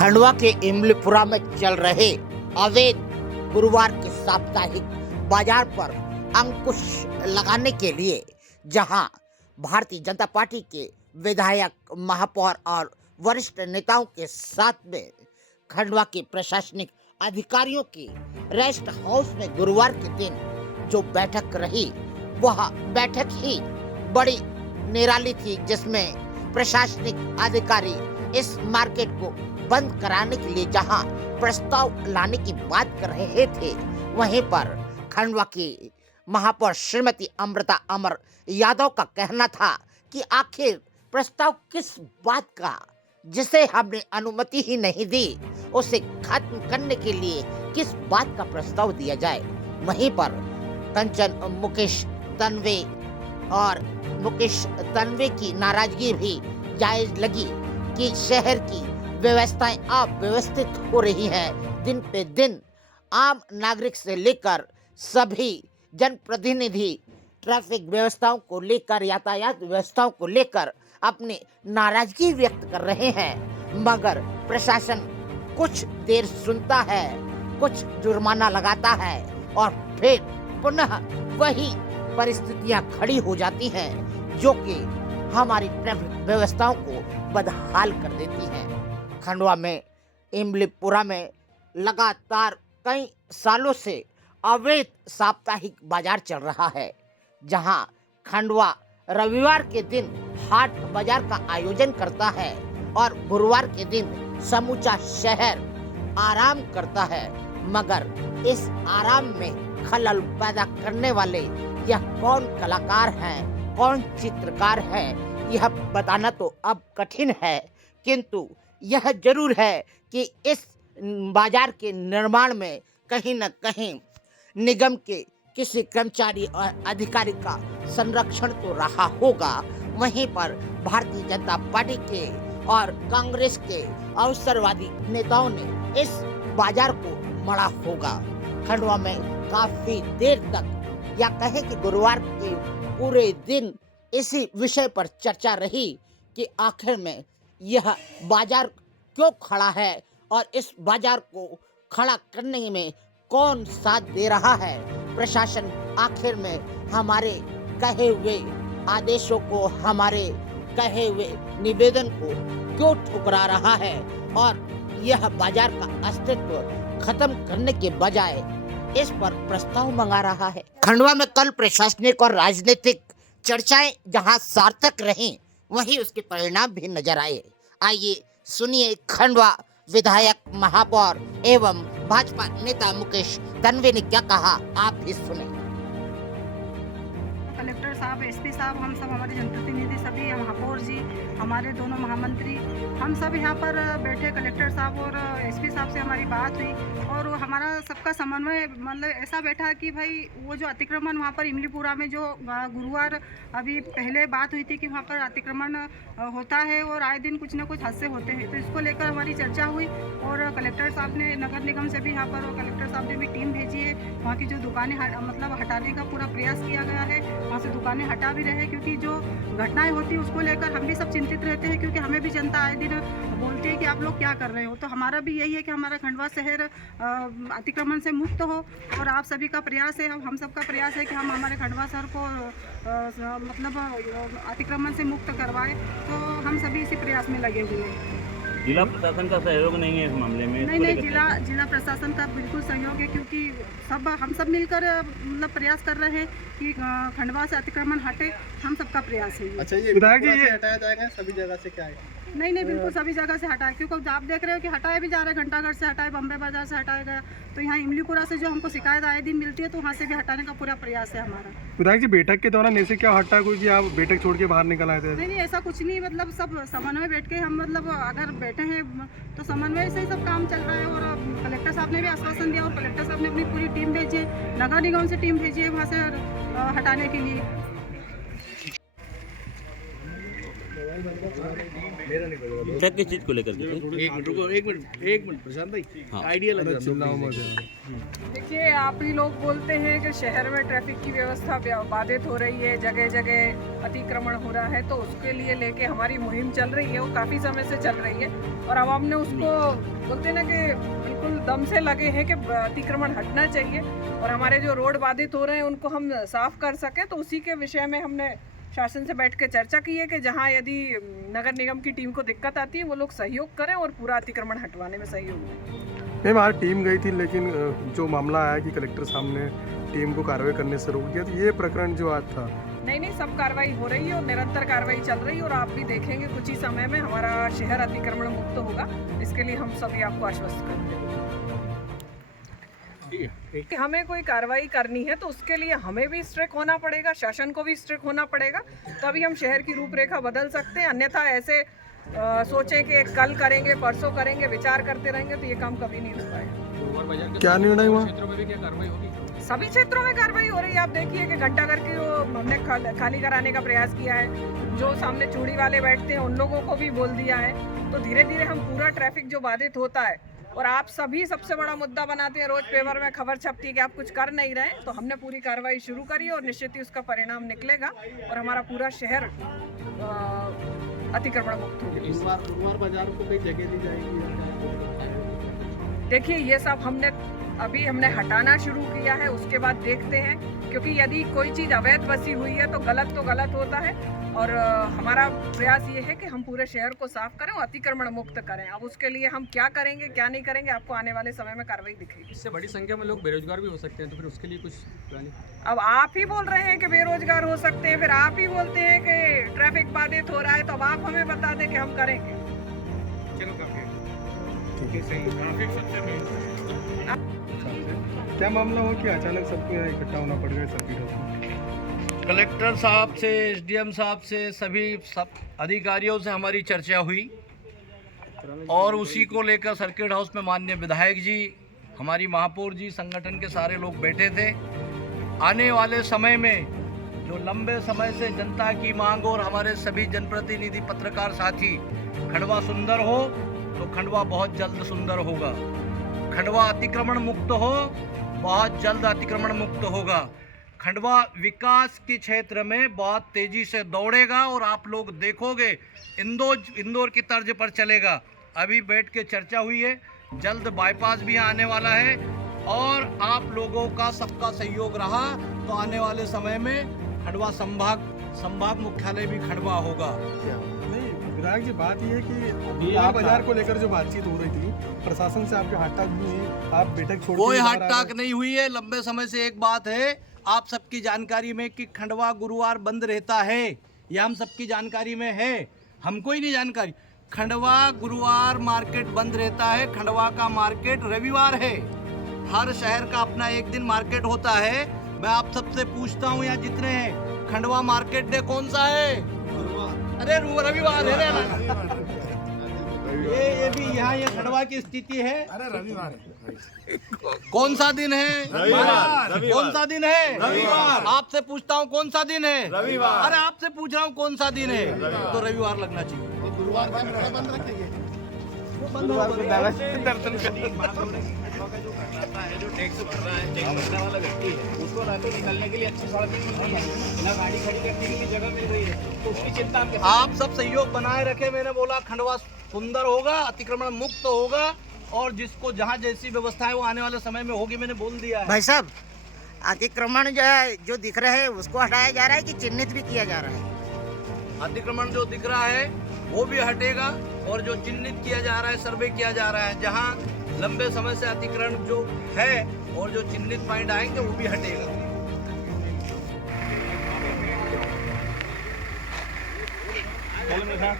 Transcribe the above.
खंडवा के इमलीपुरा में चल रहे अवैध गुरुवार के साप्ताहिक बाजार पर अंकुश लगाने के लिए जहां भारतीय जनता पार्टी के विधायक, महापौर और वरिष्ठ नेताओं के साथ में खंडवा के प्रशासनिक अधिकारियों की रेस्ट हाउस में गुरुवार के दिन जो बैठक रही, वह बैठक ही बड़ी निराली थी, जिसमें प्रशासनिक अधिकारी इस मार्केट को बंद कराने के लिए जहां प्रस्ताव लाने की बात कर रहे थे, वहीं पर खंडवा की महापौर श्रीमती अमृता अमर यादव का कहना था कि आखिर प्रस्ताव किस बात का, जिसे हमने अनुमति ही नहीं दी, उसे खत्म करने के लिए किस बात का प्रस्ताव दिया जाए। वहीं पर कंचन मुकेश तन्वे की नाराजगी भी जायज लगी कि शहर की व्यवस्थाएं अव्यवस्थित हो रही हैं। दिन पे दिन आम नागरिक से लेकर सभी जनप्रतिनिधि ट्रैफिक व्यवस्थाओं को लेकर, यातायात व्यवस्थाओं को लेकर अपनी नाराजगी व्यक्त कर रहे हैं, मगर प्रशासन कुछ देर सुनता है, कुछ जुर्माना लगाता है और फिर पुनः वही परिस्थितियां खड़ी हो जाती हैं, जो कि हमारी ट्रैफिक व्यवस्थाओं को बदहाल कर देती हैं। खंडवा में इमलीपुरा में लगातार कई सालों से अवैध साप्ताहिक बाजार चल रहा है, जहां खंडवा रविवार के दिन हाट बाजार का आयोजन करता है और गुरुवार के दिन समूचा शहर आराम करता है, मगर इस आराम में खलल पैदा करने वाले यह कौन कलाकार हैं, कौन चित्रकार हैं, यह बताना तो अब कठिन है, किंतु यह जरूर है कि इस बाजार के निर्माण में कहीं न कहीं निगम के किसी कर्मचारी और अधिकारी का संरक्षण तो रहा होगा। वहीं पर भारतीय जनता पार्टी के और कांग्रेस के अवसरवादी नेताओं ने इस बाजार को मढ़ा होगा। खंडवा में काफी देर तक, या कहें कि गुरुवार के पूरे दिन इसी विषय पर चर्चा रही कि आखिर में यह बाजार क्यों खड़ा है और इस बाजार को खड़ा करने में कौन साथ दे रहा है। प्रशासन आखिर में हमारे कहे हुए आदेशों को, हमारे कहे हुए निवेदन को क्यों ठुकरा रहा है और यह बाजार का अस्तित्व खत्म करने के बजाय इस पर प्रस्ताव मंगा रहा है। खंडवा में कल प्रशासनिक और राजनीतिक चर्चाएं जहां सार्थक रहीं, वहीं उसके परिणाम भी नजर आए। आइए सुनिए खंडवा विधायक, महापौर एवं भाजपा नेता मुकेश तन्वे ने क्या कहा, आप भी सुने। कलेक्टर साहब, एसपी साहब, हम सब, हमारे जनप्रतिनिधि सभी, महापौर जी, हमारे दोनों महामंत्री, हम सब यहाँ पर बैठे। कलेक्टर साहब और एसपी साहब से हमारी बात हुई और हमारा सबका समन्वय मतलब ऐसा बैठा कि भाई वो जो अतिक्रमण वहाँ पर इमलीपुरा में जो गुरुवार अभी पहले बात हुई थी कि वहाँ पर अतिक्रमण होता है और आए दिन कुछ ना कुछ हादसे होते हैं, तो इसको लेकर हमारी चर्चा हुई और कलेक्टर साहब ने, नगर निगम से भी यहाँ पर और कलेक्टर साहब ने भी टीम भेजी है। वहाँ की जो दुकानें मतलब हटाने का पूरा प्रयास किया गया है, वहाँ से दुकानें हटा भी रहे, क्योंकि जो घटनाएं होती है उसको लेकर हम भी सब चिंतित रहते हैं, क्योंकि हमें भी जनता आए दिन बोलती है कि आप लोग क्या कर रहे हो। तो हमारा भी यही है कि हमारा खंडवा शहर अतिक्रमण से मुक्त हो और आप सभी का प्रयास है, हम सबका प्रयास है कि हम हमारे खंडवा शहर को मतलब अतिक्रमण से मुक्त करवाएं। तो हम सभी इसी प्रयास में लगे हुए हैं। जिला प्रशासन का सहयोग नहीं है इस मामले में? नहीं, जिला प्रशासन का बिल्कुल सहयोग है, क्योंकि हम सब मिलकर मतलब प्रयास कर रहे हैं कि खंडवा से अतिक्रमण हटे, हम सबका प्रयास है। अच्छा, ये विधायक जी, ये हटाया जाएगा सभी जगह से, क्या है? नहीं, बिल्कुल सभी जगह से हटाए, क्योंकि आप देख रहे हो कि हटाया भी जा रहा है, घंटाघर से हटाए, बम्बे बाजार से हटाया गया, तो यहाँ इमलीपुरा से जो हमको शिकायत आए दिन मिलती है, तो वहाँ से भी हटाने का पूरा प्रयास है हमारा। विधायक जी, बैठक के दौरान ऐसे क्या हटा कुछ, या आप बैठक छोड़ के बाहर निकल आए थे? नहीं, ऐसा कुछ नहीं, मतलब सब समन्वय बैठ के हम, मतलब अगर बैठे हैं तो समन्वय से ही सब काम चल रहा है। और कलेक्टर साहब ने भी आश्वासन दिया और कलेक्टर साहब ने अपनी पूरी टीम भेजी है, नगर निगम से टीम भेजी है वहाँ से हटाने के लिए। क्या किस चीज को लेकर के थे? एक मिनट प्रशांत भाई, आइडिया लग रहा है। देखिए, आप ही लोग बोलते हैं कि शहर में ट्रैफिक की व्यवस्था बाधित हो रही है, जगह जगह अतिक्रमण हो रहा है, तो उसके लिए लेके हमारी मुहिम चल रही है, वो काफ़ी समय से चल रही है। और अब हमने उसको बोलते हैं ना कि बिल्कुल दम से लगे हैं कि अतिक्रमण हटना चाहिए और हमारे जो रोड बाधित हो रहे हैं उनको हम साफ कर सकें। तो उसी के विषय में हमने शासन से बैठ के चर्चा की है कि जहाँ यदि नगर निगम की टीम को दिक्कत आती है वो लोग सहयोग करें और पूरा अतिक्रमण हटवाने में सहयोग दें। मैम आज टीम गई थी, लेकिन जो मामला आया कि कलेक्टर साहब ने टीम को कार्रवाई करने से रोक दिया, तो ये प्रकरण जो आज था। नहीं, सब कार्रवाई हो रही है और निरंतर कार्रवाई चल रही है और आप भी देखेंगे कुछ ही समय में हमारा शहर अतिक्रमण मुक्त होगा। इसके लिए हम सभी आपको आश्वस्त करते हैं कि हमें कोई कार्रवाई करनी है तो उसके लिए हमें भी स्ट्रिक्ट होना पड़ेगा, शासन को भी स्ट्रिक्ट होना पड़ेगा, तभी हम शहर की रूपरेखा बदल सकते हैं। अन्यथा ऐसे सोचें कि कल करेंगे, परसों करेंगे, विचार करते रहेंगे तो ये काम कभी नहीं हो पाएगा। क्या निर्णय हुआ? सभी क्षेत्रों में कार्रवाई हो रही है। आप देखिए कि घंटाघर की वो हमने खाली कराने का प्रयास किया है, जो सामने चूड़ी वाले बैठते हैं उन लोगों को भी बोल दिया है। तो धीरे धीरे हम पूरा ट्रैफिक जो बाधित होता है, और आप सभी सबसे बड़ा मुद्दा बनाते हैं, रोज पेपर में खबर छपती है कि आप कुछ कर नहीं रहे, तो हमने पूरी कार्रवाई शुरू करी और निश्चित ही उसका परिणाम निकलेगा और हमारा पूरा शहर अतिक्रमण मुक्त होगा। गुरुवार बाजार को कई जगह दी जाएगी। देखिए, ये सब हमने हटाना शुरू किया है, उसके बाद देखते हैं, क्योंकि यदि कोई चीज़ अवैध बसी हुई है तो गलत होता है। और हमारा प्रयास ये है कि हम पूरे शहर को साफ करें और अतिक्रमण मुक्त करें। अब उसके लिए हम क्या करेंगे क्या नहीं करेंगे, आपको आने वाले समय में कार्रवाई दिखेगी। इससे बड़ी संख्या में लोग बेरोजगार भी हो सकते हैं, तो फिर उसके लिए कुछ प्लानिंग? अब आप ही बोल रहे हैं कि बेरोजगार हो सकते हैं, फिर आप ही बोलते हैं कि ट्रैफिक बाधित हो रहा है, तो अब आप हमें बता दें कि हम करेंगे। चलो काफी ट्रैफिक सबसे क्या मामला हो कि अचानक सबको यहाँ इकट्ठा होना पड़ गया सर्किट हाउस में? कलेक्टर साहब से, एसडीएम साहब से, सभी अधिकारियों से हमारी चर्चा हुई और उसी को लेकर सर्किट हाउस में माननीय विधायक जी, हमारी महापौर जी, संगठन के सारे लोग बैठे थे। आने वाले समय में जो लंबे समय से जनता की मांग और हमारे सभी जनप्रतिनिधि पत्रकार साथी, खंडवा सुंदर हो तो खंडवा बहुत जल्द सुंदर होगा, खंडवा अतिक्रमण मुक्त हो बहुत जल्द अतिक्रमण मुक्त होगा, खंडवा विकास के क्षेत्र में बहुत तेजी से दौड़ेगा और आप लोग देखोगे इंदौर की तर्ज पर चलेगा। अभी बैठ के चर्चा हुई है, जल्द बाईपास भी आने वाला है और आप लोगों का सबका सहयोग रहा तो आने वाले समय में खंडवा संभाग मुख्यालय भी खंडवा होगा। नहीं विधायक जी, बात ये है कि गुरुवार बाजार को लेकर जो बातचीत हो रही थी, प्रशासन से आपकी हाथ टाक भी हुई, आप बैठक छोड़ कोई हाथ टाक नहीं हुई है। लंबे समय से एक बात है आप सबकी जानकारी में कि खंडवा गुरुवार बंद रहता है, यह हम सबकी जानकारी में है, हमको ही नहीं जानकारी। खंडवा गुरुवार मार्केट बंद रहता है, खंडवा का मार्केट रविवार है। हर शहर का अपना एक दिन मार्केट होता है। मैं आप सबसे पूछता हूँ यहाँ जितने हैं, खंडवा मार्केट डे कौन सा है? अरे रविवार है। ये भी यहाँ ये खंडवा की स्थिति है। अरे रविवार है। कौन सा दिन है? रविवार। कौन सा दिन है? रविवार। आपसे पूछता हूँ कौन सा दिन है? रविवार। अरे आपसे पूछ रहा हूँ कौन सा दिन है? तो रविवार लगना चाहिए। गुरुवार का बंद रखेंगे। जो टैक्स भर रहा है, टैक्स भरने वाला व्यक्ति है, उसको रातों निकलने के लिए अच्छी सड़क मिल रही है, ना गाड़ी खड़ी करने के लिए जगह मिल रही है, तो उसकी चिंता आप सब सहयोग बनाए रखे। मैंने बोला खंडवा सुंदर होगा, अतिक्रमण मुक्त होगा और जिसको जहाँ जैसी व्यवस्था है वो आने वाले समय में होगी, मैंने बोल दिया है। भाई साहब, अतिक्रमण जो है, जो दिख रहा है उसको हटाया जा रहा है कि चिन्हित भी किया जा रहा है? अतिक्रमण जो दिख रहा है वो भी हटेगा और जो चिन्हित किया जा रहा है, सर्वे किया जा रहा है, जहाँ लंबे समय से अतिक्रमण जो है और जो चिन्हित पॉइंट आएंगे वो भी हटेगा। चलो मेरे साथ।